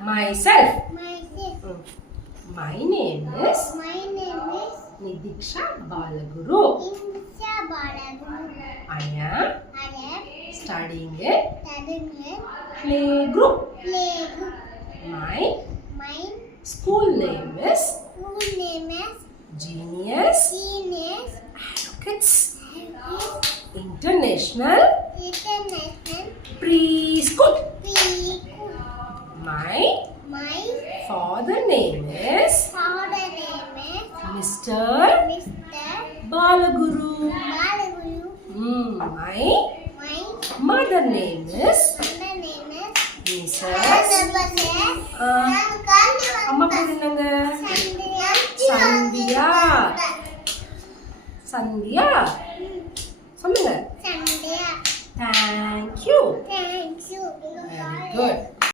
Myself. Myself. My name is My name is Nidiksha Balaguru. Insha Balaguru. I am I am studying in studying in playgroup. playgroup. My My school name is school name is Genius Genius Advocates International International Preschool. Preschool. My My father name is father name is Mr. Mr. Balaguru. Balaguru. My My mother name is mother name is Mrs. அம்மா பேர் என்னங்க? சந்தியா. சந்தியா சொல்லுங்க. Sandhya. Thank you. Thank you. Very good.